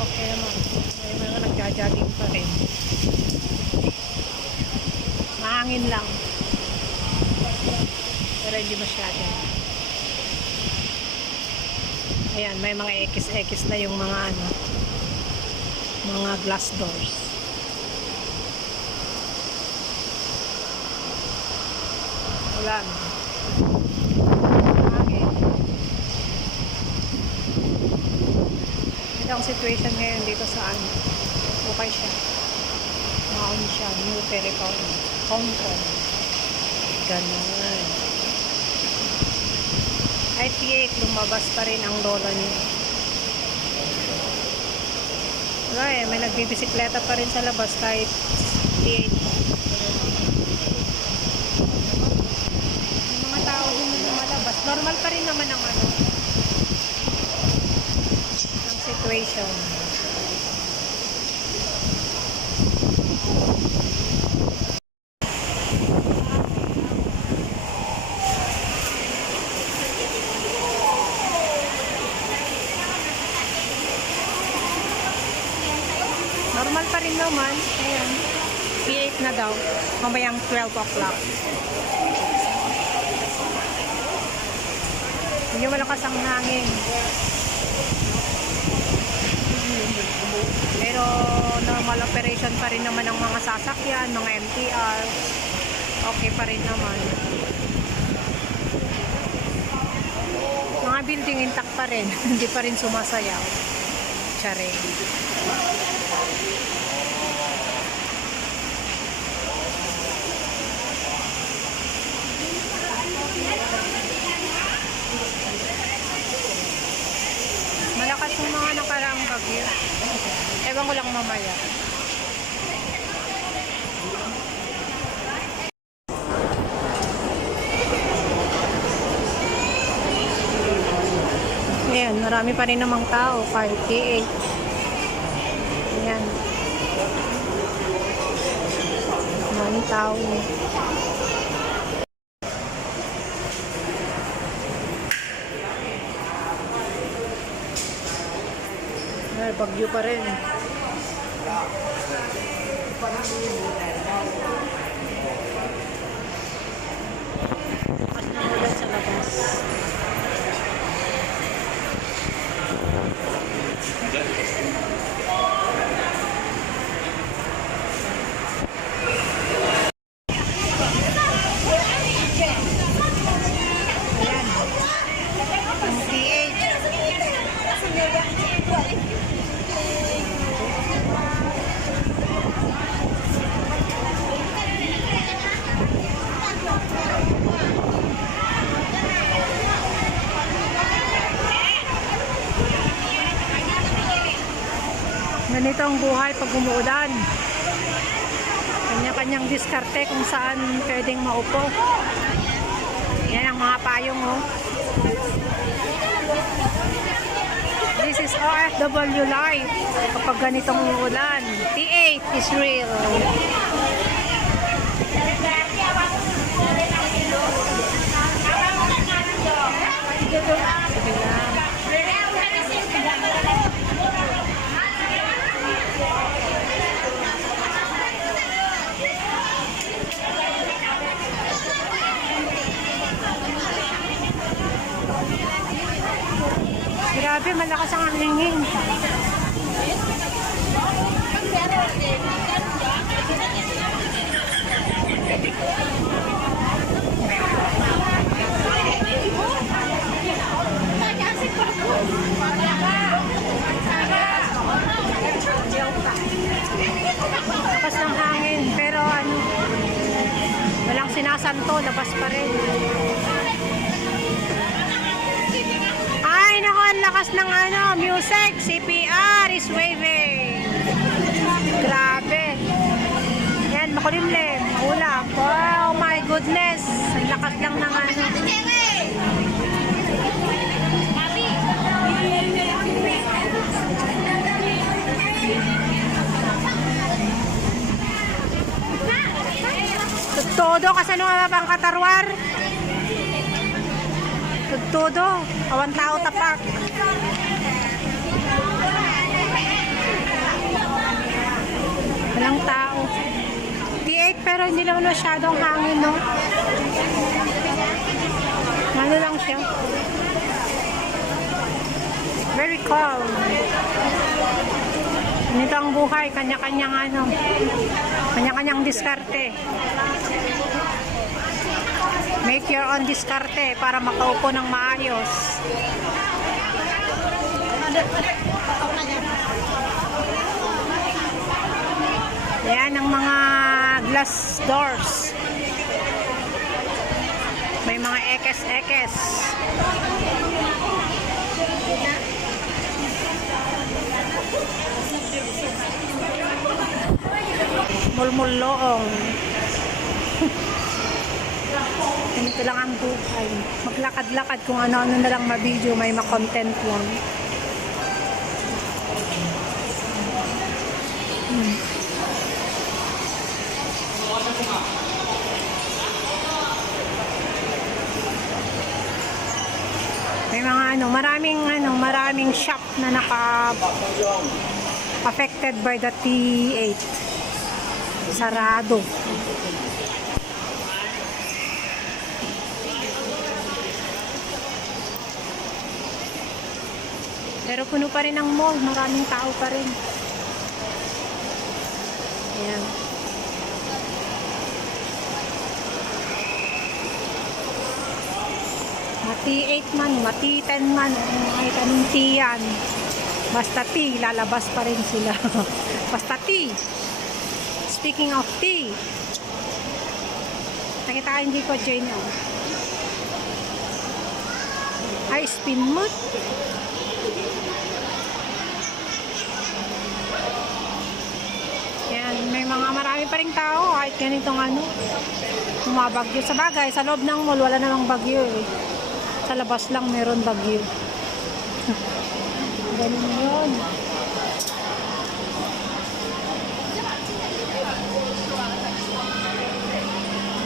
okay naman. May mga nagja-jogging pa rin. Mahangin lang. Pero hindi masyado. Ayan, may mga X na yung mga ano, mga glass doors. Wala na. Okay. Ito ang situation ngayon dito sa ano. Okay siya. Maon siya. New Telecom. Hong Kong. Ganun. Kahit T8, lumabas pa rin ang lola niya. Wala eh, may nagbibisikleta pa rin sa labas kahit T8. Yung mga tao din na lumalabas. Normal pa rin naman ang ano, ang situation. Normal pa rin naman. Ayan. P8 na daw. Mamayang 12 o'clock. Hindi malakas ang hangin. Pero normal operation pa rin naman ang mga sasakyan, mga MTR. Okay pa rin naman. Mga building intact pa rin. Hindi pa rin sumasayaw. Charing. Malakas yung mga nakaraang bagyo. Ewan ko lang mamaya. Ayan, marami pa rin namang tao. 5K8. Ayan. Maraming tao. Ay, bagyo pa rin. At namulan sa labas. Ganito ang buhay pag umuulan. Kanya-kanyang diskarte kung saan pwedeng maupo. Yan ang mga payong, oh. This is OFW life. Kapag ganitong umuulan, T8 is real. Sige lang. Grabe, malakas ang hangin. Lakas ng hangin, pero ano, walang sinasanto, labas pa rin. Ang lakas ng ano, music, CPR is waving. Grabe. Yan, makulimlim, ulap. Oh my goodness. Ang lakas lang ng ano. Todo kasi ano nga bang katarwar? Todo. Awan tao tapak. Walang tao. T8 pero hindi naman masyadong hangin, no? Ano lang siya. Very calm. Ganito ang buhay, kanya-kanyang ano, kanya-kanyang diskarte. Make your own diskarte para makaupo ng maayos. Ayan ang mga glass doors. May mga ekes-ekes. Mulmulloong. Ganito lang ang buhay. Maglakad-lakad kung ano-ano na lang ma-video, may ma-content lang. May mga maraming shop na affected by the T8. Sarado. Pero puno pa rin ang mall, maraming tao pa rin. Ayan. Mati 8 man, mati 10 man, ay kanong T yan. Basta T, lalabas pa rin sila. Basta T. Speaking of T, nakita hindi ko Jane, oh. Ay, spin mo. Yan, may marami pa rin tao kahit ganitong ano, bumabagyo. Sa bagay, sa loob ng mall wala namang bagyo eh. Sa labas lang meron bagyo. Ganun yun.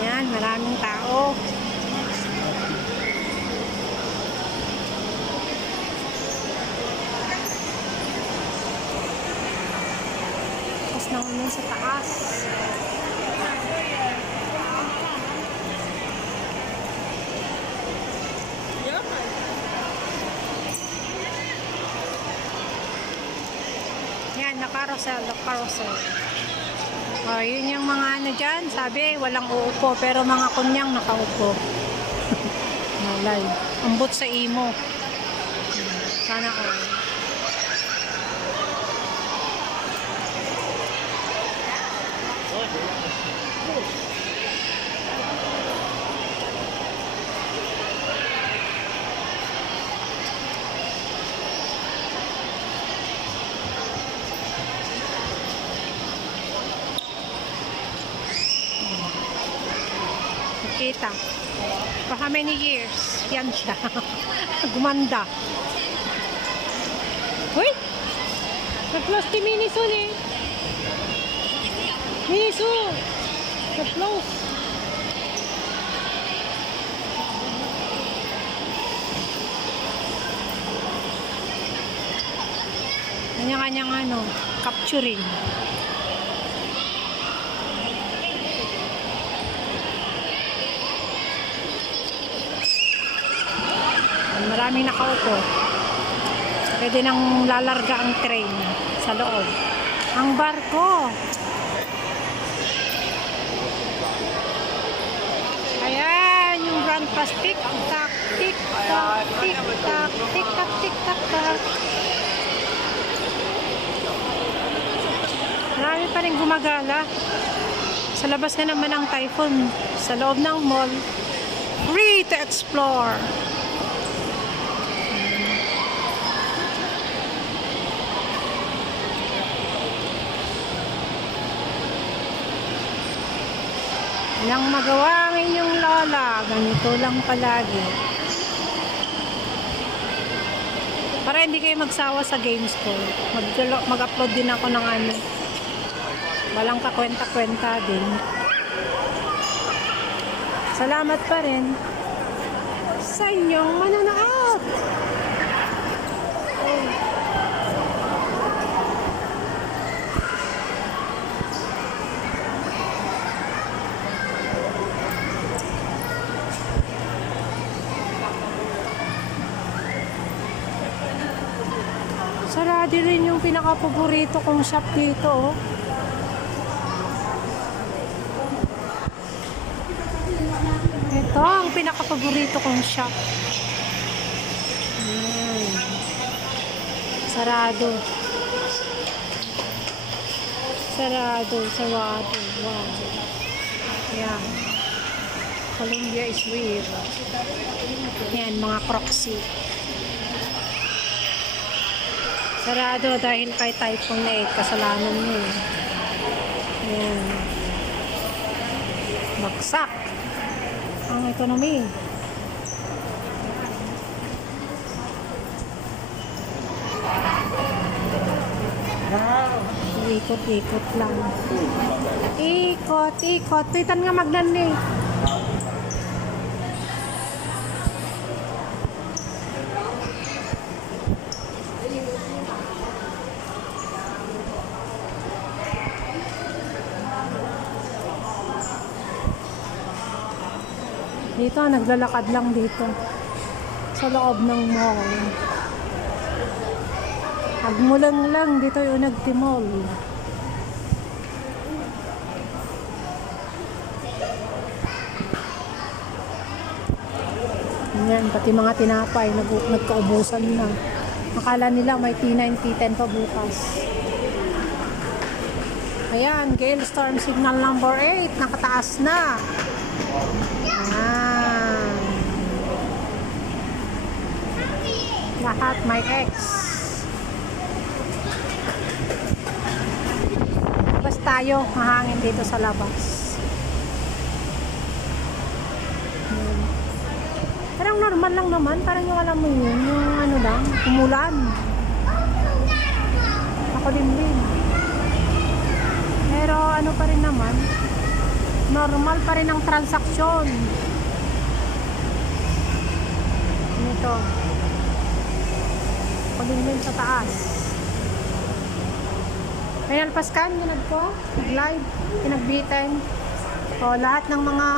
Yan, maraming tao. Naman sa taas. Yan, na-carousel. Oh, yun yung mga ano dyan. Sabi, walang uupo. Pero mga kunyang nakaupo. Malay. Ambot sa imo. Sana all. Kita. For how many years? Yan siya. Gumanda. Uy! Nag-close si Miniso eh. Miniso! Nag-close. Kanya-kanyang ano, capturing. Maraming nakaupo. Pwede nang lalarga ang train sa loob. Ang barko. Ayan, yung Grand Pass. Tik-tak, tik-tak, tik-tak, tik-tak, tik-tak. Marami pa rin gumagala. Sa labas na naman ang typhoon. Sa loob ng mall. Free to explore. Walang magawa ang inyong lola. Ganito lang palagi. Para hindi kayo magsawa sa games ko. Mag-upload din ako ng ano. Walang kakwenta-kwenta din. Salamat pa rin sa inyong manonood. Daddy rin yung pinaka-paborito kong shop dito, oh. Ito ang pinaka-paborito kong shop. Sarado. Sarado. Wow. Yan. Columbia is weird. Yan, mga Crocsy. Sarado dahil kay Typhoon 8. Kasalanan mo. Yan. Baksak ang ekonomi. Ikot-ikot lang. Ikot. Titan nga magdan eh. Dito, naglalakad lang dito. Sa loob ng mall. Agmulang lang dito yung nagtimol. Yan, pati mga tinapay nagkaubusan na. Akala nila may T9, T10 pa bukas. Ayan, gale storm signal number 8 nakataas na. Lahat may X. Labas tayo, mahangin dito sa labas. Parang normal lang naman, parang yung alam mo yun, yung ano lang, umulan. Ako din. Pero ano pa rin naman, normal pa rin ang transaksyon. Ito. Ako din sa taas. Final paskan, ginag ko, live, pinagbitin. O, lahat ng mga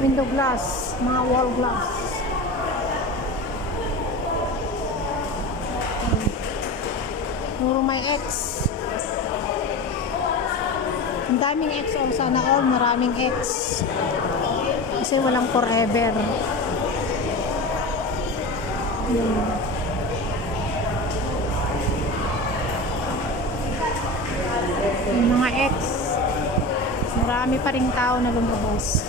window glass, mga wall glass. Puro may X. Ang daming X all, sana all, maraming X. Kasi walang forever. Yung mga X, marami pa ring tao na lumabas.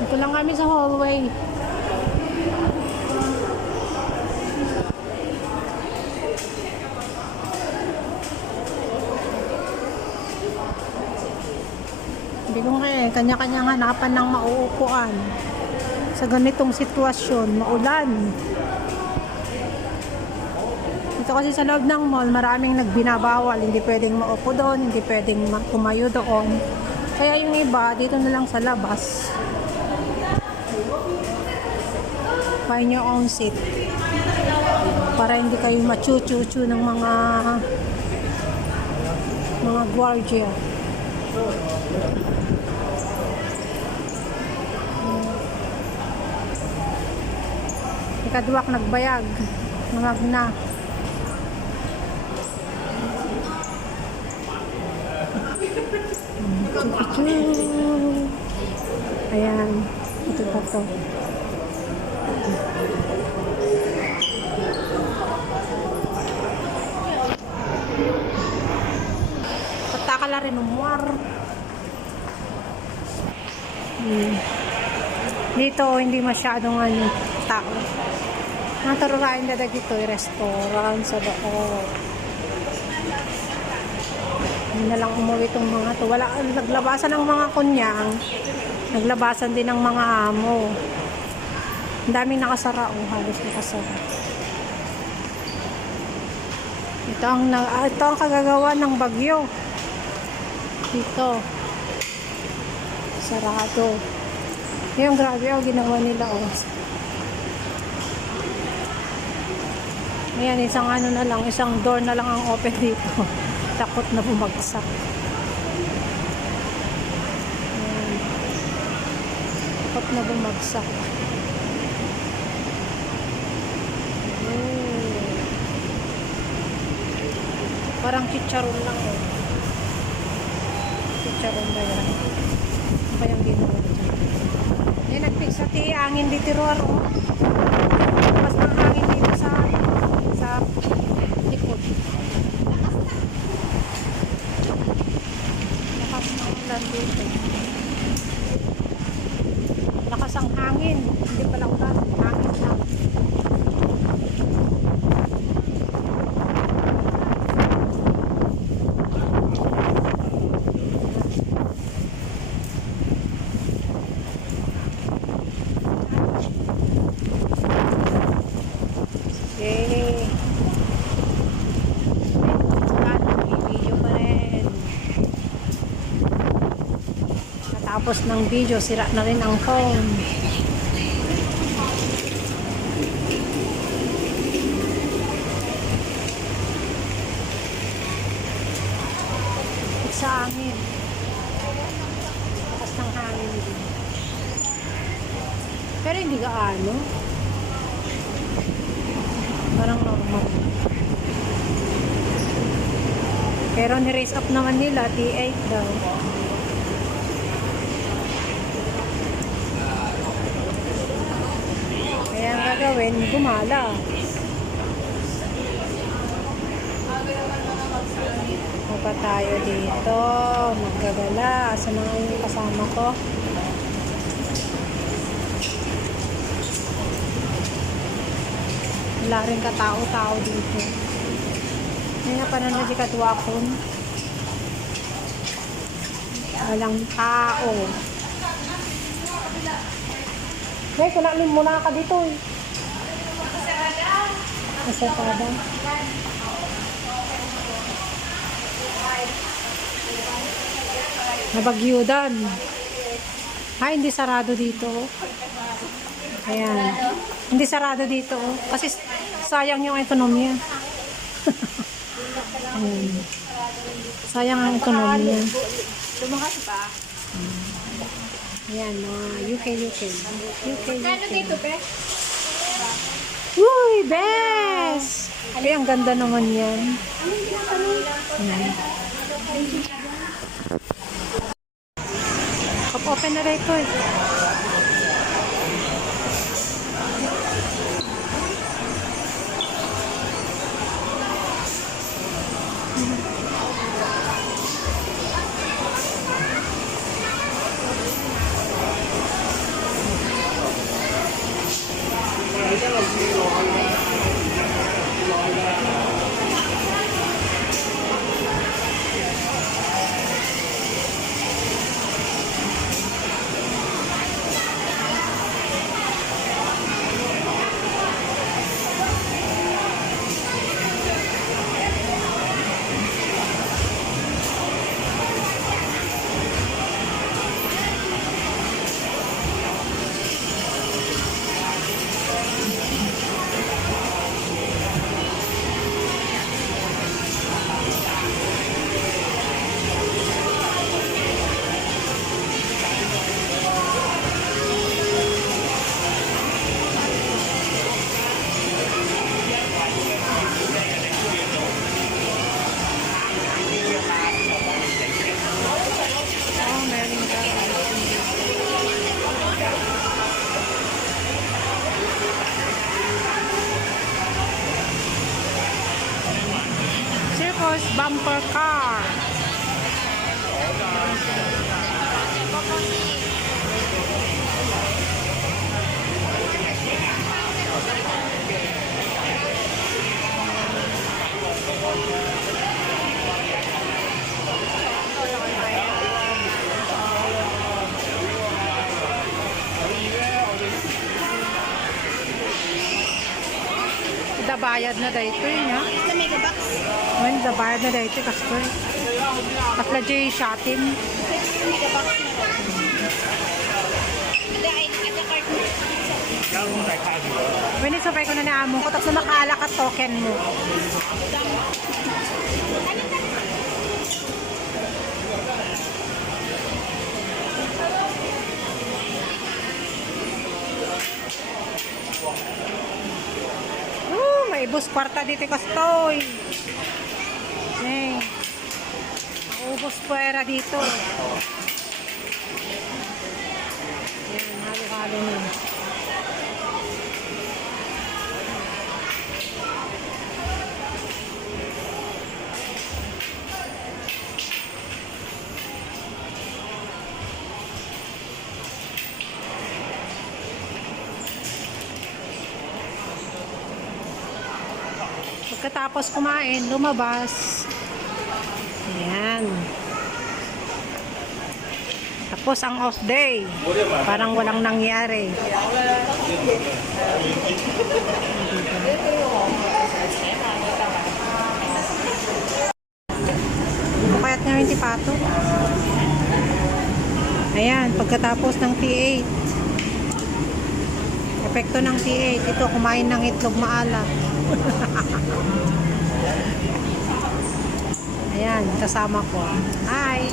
Ito lang kami sa hallway. Hindi ko kanya-kanyang hanapan ng mauupuan sa ganitong sitwasyon, maulan. Dito kasi sa loob ng mall, maraming nagbinabawal, hindi pwedeng maupo doon, hindi pwedeng tumayo doon. Kaya yung iba, dito na lang sa labas. Find your own seat. Para hindi kayo machu-chu-chu ng mga gwardiya. Ikaduwak nagbayag. Nangag na. Ayan. Ito pa to. Patakala rin umuar. Dito hindi masyadong tao. Natururain na dito yung restaurant sa loob. Hindi na lang umuwi itong mga to. Wala, naglabasan ng mga kunyang. Naglabasan din ng mga amo. Ang daming nakasara. Halos nakasara. Ito ang kagagawa ng bagyo. Dito. Sarado. Yung grabe ginawa nila Ayan, isang na lang, isang door na lang ang open dito. Takot na bumagsak. na bumagsak. Oh. Parang chicharon lang oh. Chicharon ba yan? Ano ba yung ginawa dyan? Yan, nagpix sa angin dito roar oh. Mas ng hangin dito sa likod. Lakas ng ulan dito. Lakas ang hangin. Hindi pala ulan. Hangin lang. Okay. Video pa rin. Natapos ng video, sira na rin ang phone. Sa hangin. Lakas ng hangin din. Pero hindi gaano. Parang normal. Pero ni-raise up naman nila, T8 daw. Kaya ang gagawin, gumala. Pa tayo dito, maggagala. Sa mga yung kasama ko. Wala rin katao-tao dito. Hindi na pa na di katwakon. Walang tao. Hey, kunalim muna ka dito eh. Masarada. Nabagyudan. Ay, hindi sarado dito. Ayan. Hindi sarado dito. Kasi sayang yung ekonomiya. Sayang ang ekonomiya. Lumakas pa. Ayan, mga UK. Kano dito, pe? Uy, bes! Ay, ang ganda naman yan. Open na dito eh. Bumper car. Dabayad na dito yun ha. Sa mega box. Ngayon, dabayad na dito kasi Katla J shopping. Mega box na rin. Ada card mo. When isupay ko na naamon ko, tapos na makaala ka token mo. Maibos kwarta dito kastoy. Maubos pwera dito. Yan, halo-halo na. Pagkatapos kumain, lumabas. Ayan. Tapos ang off day. Parang walang nangyari. Payat nga yung tipato. Ayan, pagkatapos ng T8. Epekto ng T8. Ito, kumain ng itlog maalat. Ayan, kasama ko. Hi!